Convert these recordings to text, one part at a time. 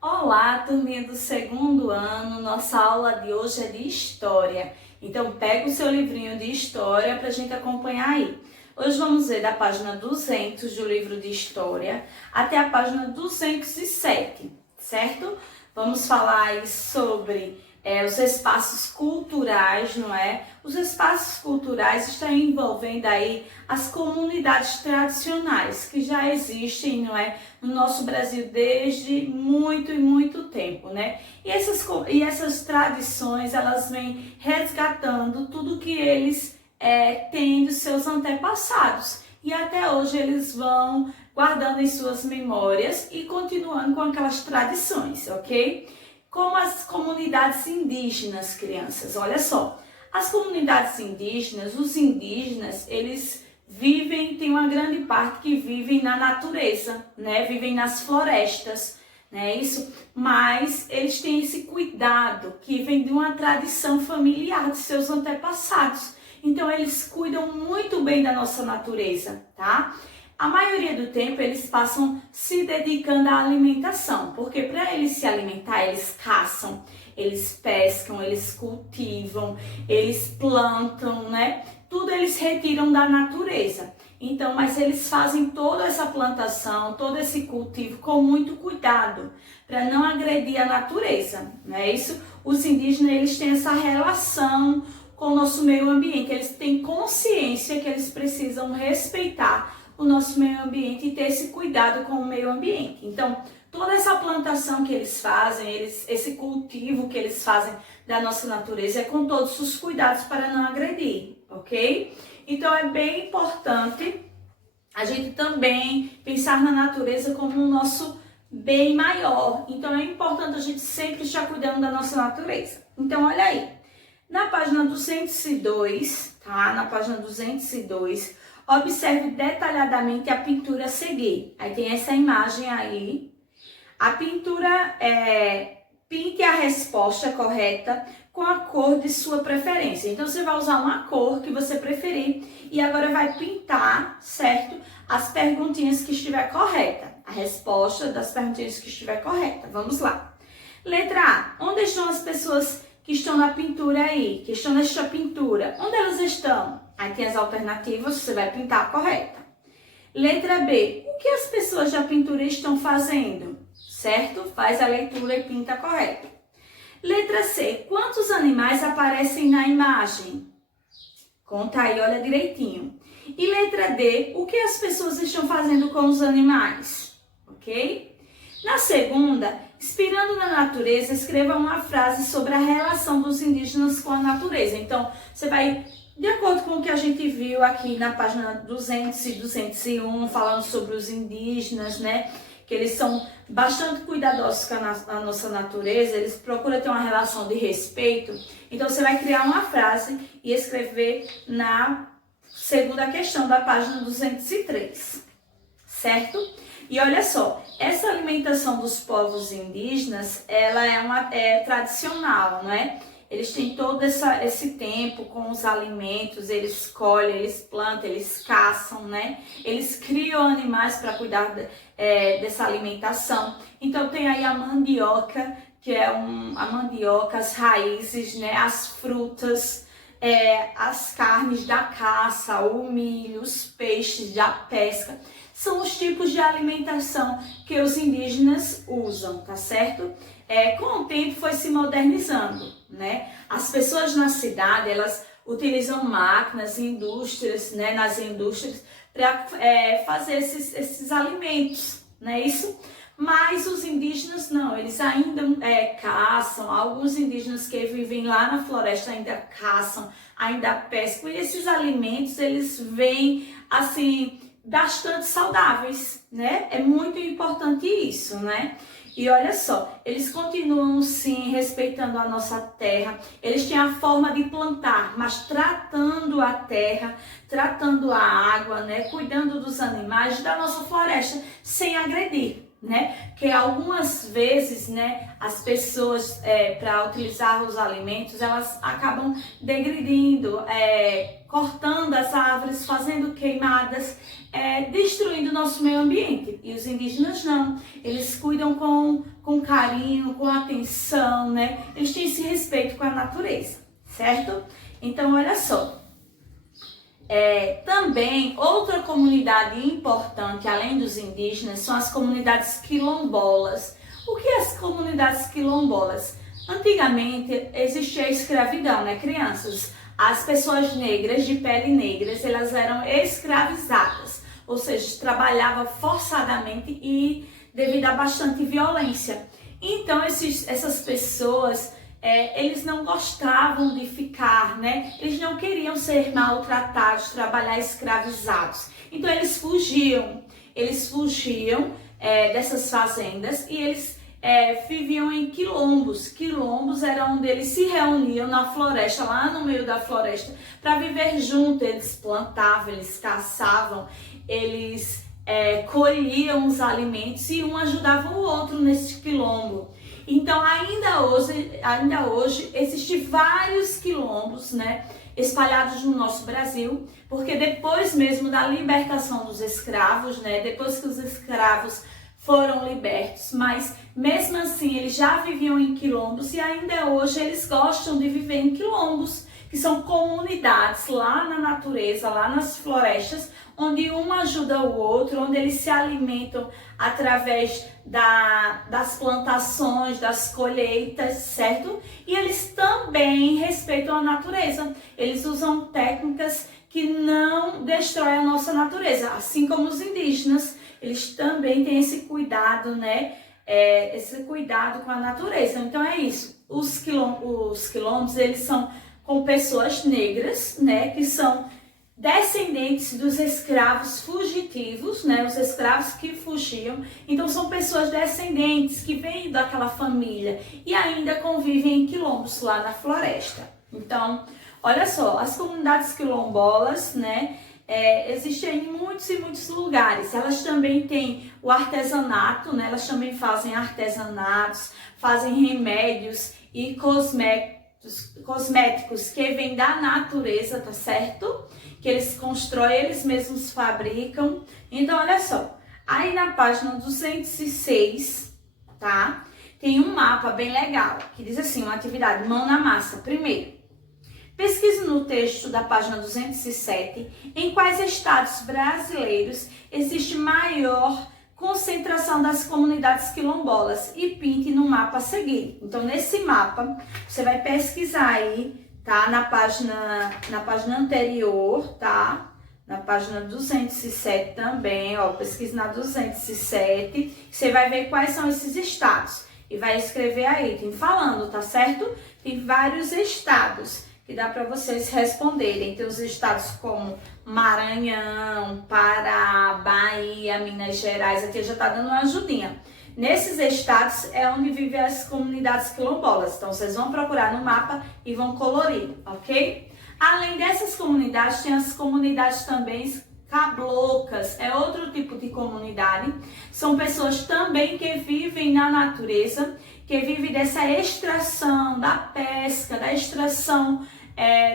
Olá, turminha do segundo ano, nossa aula de hoje é de História. Então pega o seu livrinho de História para a gente acompanhar aí. Hoje vamos ver da página 200 do livro de História até a página 207, certo? Vamos falar aí sobre os espaços culturais, não é? Os espaços culturais estão envolvendo aí as comunidades tradicionais que já existem, não é? No nosso Brasil desde muito e muito tempo, né? E essas tradições, elas vêm resgatando tudo que eles têm dos seus antepassados. E até hoje eles vão guardando em suas memórias e continuando com aquelas tradições, ok? Como as comunidades indígenas, crianças, olha só. As comunidades indígenas, os indígenas, eles vivem, tem uma grande parte que vivem na natureza, né? Vivem nas florestas, né? Isso, mas eles têm esse cuidado que vem de uma tradição familiar de seus antepassados. Então eles cuidam muito bem da nossa natureza, tá? A maioria do tempo eles passam se dedicando à alimentação, porque para eles se alimentar, eles caçam, eles pescam, eles cultivam, eles plantam, né? Tudo eles retiram da natureza. Então, mas eles fazem toda essa plantação, todo esse cultivo com muito cuidado, para não agredir a natureza, não é isso? Os indígenas, eles têm essa relação com o nosso meio ambiente, eles têm consciência que eles precisam respeitar o nosso meio ambiente e ter esse cuidado com o meio ambiente. Então, toda essa plantação que eles fazem, esse cultivo que eles fazem da nossa natureza é com todos os cuidados para não agredir, ok? Então, é bem importante a gente também pensar na natureza como um nosso bem maior. Então, é importante a gente sempre estar cuidando da nossa natureza. Então, olha aí. Na página 202, tá? Na página 202, observe detalhadamente a pintura a seguir. Aí tem essa imagem aí. A pintura pinte a resposta correta com a cor de sua preferência. Então, você vai usar uma cor que você preferir e agora vai pintar, certo? As perguntinhas que estiver correta. A resposta das perguntinhas que estiver correta. Vamos lá. Letra A. Onde estão as pessoas que estão na pintura aí? Que estão nesta pintura? Onde elas estão? Aí tem as alternativas, você vai pintar a correta. Letra B. O que as pessoas da pintura estão fazendo? Certo? Faz a leitura e pinta a correta. Letra C. Quantos animais aparecem na imagem? Conta aí, olha direitinho. E letra D. O que as pessoas estão fazendo com os animais? Ok? Na segunda, inspirando na natureza, escreva uma frase sobre a relação dos indígenas com a natureza. Então, você vai, de acordo com o que a gente viu aqui na página 200 e 201, falando sobre os indígenas, né? Que eles são bastante cuidadosos com a nossa natureza, eles procuram ter uma relação de respeito. Então, você vai criar uma frase e escrever na segunda questão da página 203, certo? E olha só, essa alimentação dos povos indígenas, ela é tradicional, não é? Eles têm todo esse tempo com os alimentos, eles colhem, eles plantam, eles caçam, né? Eles criam animais para cuidar dessa alimentação. Então tem aí a mandioca, que é a mandioca, as raízes, né? As frutas, as carnes da caça, o milho, os peixes da pesca. São os tipos de alimentação que os indígenas usam, tá certo? Com o tempo foi se modernizando, né? As pessoas na cidade, elas utilizam máquinas, indústrias, né? Nas indústrias, para fazer esses alimentos, não é isso? Mas os indígenas não, eles ainda caçam, alguns indígenas que vivem lá na floresta ainda caçam, ainda pescam, e esses alimentos, eles vêm, assim, bastante saudáveis, né? É muito importante isso, né? E olha só, eles continuam sim respeitando a nossa terra, eles têm a forma de plantar, mas tratando a terra, tratando a água, né? Cuidando dos animais, da nossa floresta, sem agredir, né? Porque algumas vezes, né, as pessoas, para utilizar os alimentos, elas acabam degredindo, cortando as árvores, fazendo queimadas, destruindo o nosso meio ambiente. E os indígenas não, eles cuidam com carinho, com atenção, né? Eles têm esse respeito com a natureza, certo? Então, olha só. Também, outra comunidade importante, além dos indígenas, são as comunidades quilombolas. O que é as comunidades quilombolas? Antigamente existia a escravidão, né, crianças? As pessoas negras, de pele negras, elas eram escravizadas, ou seja, trabalhavam forçadamente e devido a bastante violência. Então, essas pessoas... eles não gostavam de ficar, né? Eles não queriam ser maltratados, trabalhar escravizados. Então eles fugiam dessas fazendas e eles viviam em quilombos. Quilombos era onde eles se reuniam na floresta, lá no meio da floresta, para viver junto. Eles plantavam, eles caçavam, eles colhiam os alimentos e um ajudava o outro nesse quilombo. Então, ainda hoje existem vários quilombos, né, espalhados no nosso Brasil, porque depois mesmo da libertação dos escravos, né, depois que os escravos foram libertos, mas mesmo assim eles já viviam em quilombos e ainda hoje eles gostam de viver em quilombos, que são comunidades lá na natureza, lá nas florestas, onde um ajuda o outro, onde eles se alimentam através das plantações, das colheitas, certo? E eles também respeitam a natureza. Eles usam técnicas que não destroem a nossa natureza, assim como os indígenas. Eles também têm esse cuidado, né? Esse cuidado com a natureza. Então é isso. Os quilombos, eles são com pessoas negras, né? Que são descendentes dos escravos fugitivos, né? Os escravos que fugiam. Então são pessoas descendentes que vêm daquela família e ainda convivem em quilombos lá na floresta. Então, olha só, as comunidades quilombolas, né? Existem em muitos e muitos lugares. Elas também têm o artesanato, né? Elas também fazem artesanatos, fazem remédios e cosméticos que vêm da natureza, tá certo? Que eles constroem, eles mesmos fabricam. Então, olha só, aí na página 206, tá? Tem um mapa bem legal, que diz assim, uma atividade mão na massa. Primeiro, pesquise no texto da página 207 em quais estados brasileiros existe maior concentração das comunidades quilombolas e pinte no mapa a seguir. Então, nesse mapa, você vai pesquisar aí, tá? Na página anterior, tá? Na página 207 também, ó, pesquisa na 207, você vai ver quais são esses estados e vai escrever aí, tem falando, tá certo? Tem vários estados que dá para vocês responderem. Tem os estados como Maranhão, Pará, Bahia, Minas Gerais, aqui já tá dando uma ajudinha. Nesses estados é onde vivem as comunidades quilombolas. Então, vocês vão procurar no mapa e vão colorir, ok? Além dessas comunidades, tem as comunidades também cablocas. É outro tipo de comunidade. São pessoas também que vivem na natureza, que vivem dessa extração, da pesca, da extração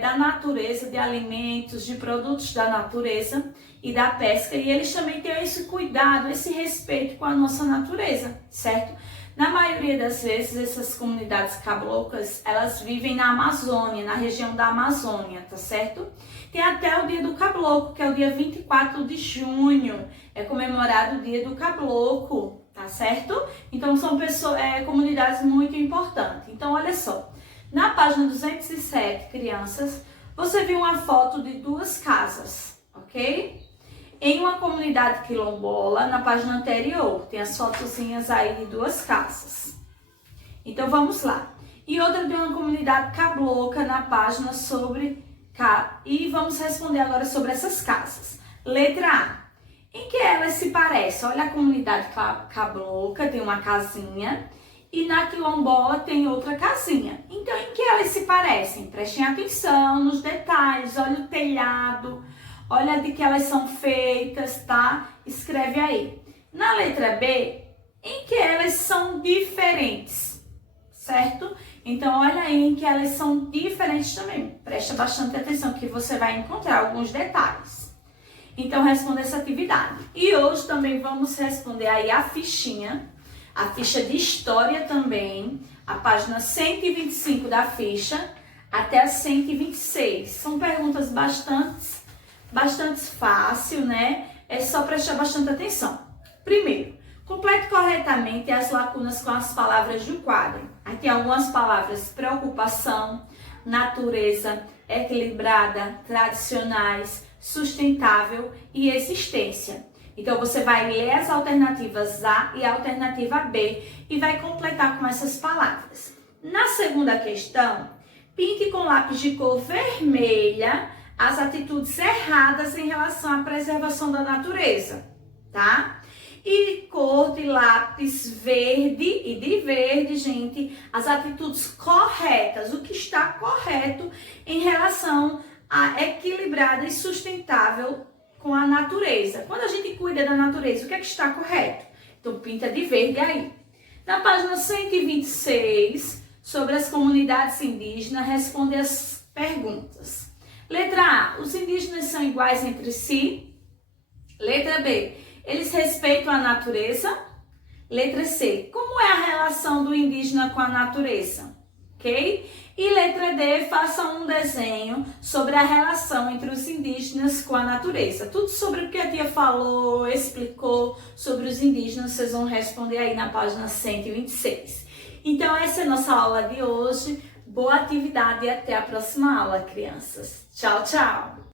da natureza, de alimentos, de produtos da natureza e da pesca, e eles também têm esse cuidado, esse respeito com a nossa natureza, certo? Na maioria das vezes, essas comunidades cablocas, elas vivem na Amazônia, na região da Amazônia, tá certo? Tem até o dia do caboclo, que é o dia 24 de junho, é comemorado o dia do caboclo, tá certo? Então, são comunidades muito importantes. Então, olha só. Na página 207, crianças, você viu uma foto de duas casas, ok? Em uma comunidade quilombola, na página anterior, tem as fotozinhas aí de duas casas. Então, vamos lá. E outra de uma comunidade cabloca na página sobre... E vamos responder agora sobre essas casas. Letra A. Em que elas se parecem? Olha, a comunidade cabloca tem uma casinha e na quilombola tem outra casinha. Então, em que elas se parecem? Prestem atenção nos detalhes, olha o telhado, olha de que elas são feitas, tá? Escreve aí. Na letra B, são diferentes, certo? Então, olha aí que elas são diferentes também. Presta bastante atenção que você vai encontrar alguns detalhes. Então, responda essa atividade. E hoje também vamos responder aí a fichinha, a ficha de história também, a página 125 da ficha até a 126. São perguntas bastante fácil, né? É só prestar bastante atenção. Primeiro, complete corretamente as lacunas com as palavras do quadro. Aqui tem algumas palavras: preocupação, natureza, equilibrada, tradicionais, sustentável e existência. Então, você vai ler as alternativas A e a alternativa B e vai completar com essas palavras. Na segunda questão, pinte com lápis de cor vermelha as atitudes erradas em relação à preservação da natureza, tá? E cor de lápis verde, e de verde, gente, as atitudes corretas, o que está correto em relação a equilibrada e sustentável com a natureza. Quando a gente cuida da natureza, o que é que está correto? Então, pinta de verde aí. Na página 126, sobre as comunidades indígenas, responde as perguntas. Letra A, os indígenas são iguais entre si? Letra B, eles respeitam a natureza? Letra C, como é a relação do indígena com a natureza? Ok? E letra D, faça um desenho sobre a relação entre os indígenas com a natureza. Tudo sobre o que a tia falou, explicou sobre os indígenas, vocês vão responder aí na página 126. Então, essa é a nossa aula de hoje. Boa atividade e até a próxima aula, crianças. Tchau, tchau!